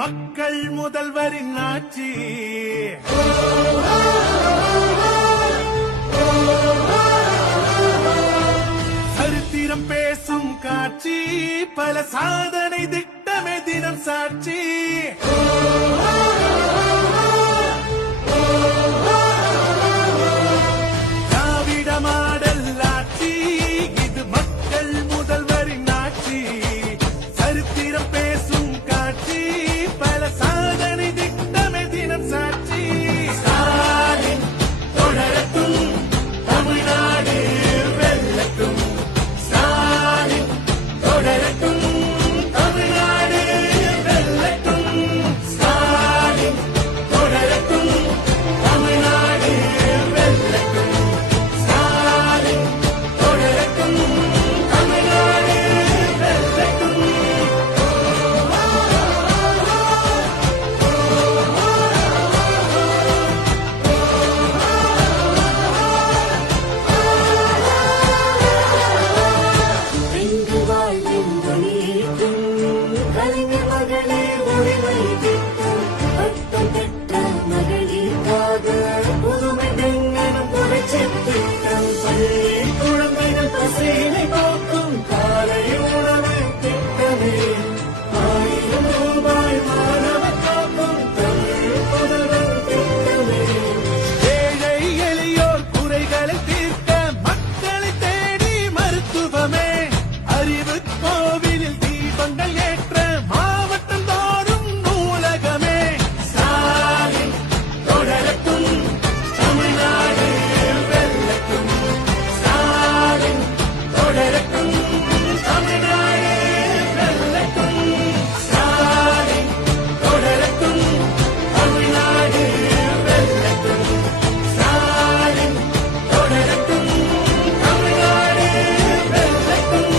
மக்கள் முதல்வரின் ஆட்சி. சரித்திரம் பேசும் காட்சி, பல சாதனை திட்டமே தினம் சாட்சி. திராவிட மாடல் ஆட்சி, இது மக்கள் முதல்வரின் ஆட்சி. சரித்திரம் பேசும் காட்சி, பல சாதனை திட்டமே தினம் சாட்சி. ஸ்டாலின் தொடரட்டும், தமிழ்நாடு வெல்லட்டும். ஸ்டாலின் தொடரட்டும், தமிழ்நாடு வெல்லட்டும். ஸ்டாலின் தொடரட்டும், தமிழ்நாடு வெல்லட்டும். ஸ்டாலின் தொடரட்டும், தமிழ்நாடு வெல்லட்டும். பெண்கள் வாழ்வின் துணியேற்றும் கலைஞர் மகளே உரிமை திட்டம். பட்டம் பெற்ற மகளிருக்காக புதுமை பெண்களும் புரட்சி திட்டம். பள்ளி குழந்தைகள் பசியினை போக்கும் காலை உணவு திட்டமே. 1000 ரூபாய் மாணவர் காக்கும் தமிழ் புதல்வன் திட்டமே. ஏழை எளியோர் குறைகளை தீர்க்க மக்களை தேடி மருத்துவமே. அறிவு கோவிலில் தீபங்கள் ஏற்ற மாவட்டம் தோறும் நூலகமே. ஸ்டாலின் தொடரட்டும், தமிழ்நாடு வெல்லட்டும். ஸ்டாலின் தொடரட்டும், தமிழ்நாடு வெல்லட்டும். ஸ்டாலின் தொடரட்டும், தமிழ்நாடு வெல்லட்டும். ஸ்டாலின் தொடரட்டும், தமிழ்நாடு வெல்லட்டும்.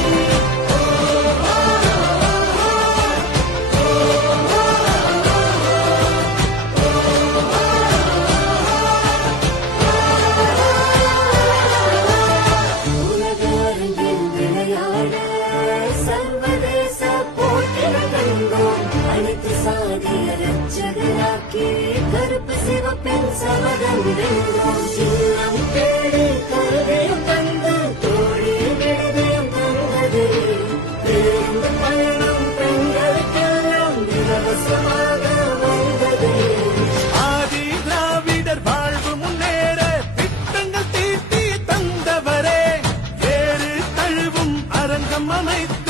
உலக அரங்கில் விளையாட சர்வதேச போட்டிகள் கண்டோம். அனைத்து சாதிய ரட்சகராக்கி கருப்பு சிவப்பின் சபதம் வென்றோம். சின்னம் தேடி கருவியும் தந்து தோழி விடுதயம் தந்தது. பேருந்து பயணம் பெண்களுக்கெல்லாம் இலவசமாக வந்தது. ஆதி திராவிடர் வாழ்வு முன்னேற திட்டங்கள் தீட்டி தந்தவரே. வேறு தழுவும் அரங்கம் அமைத்து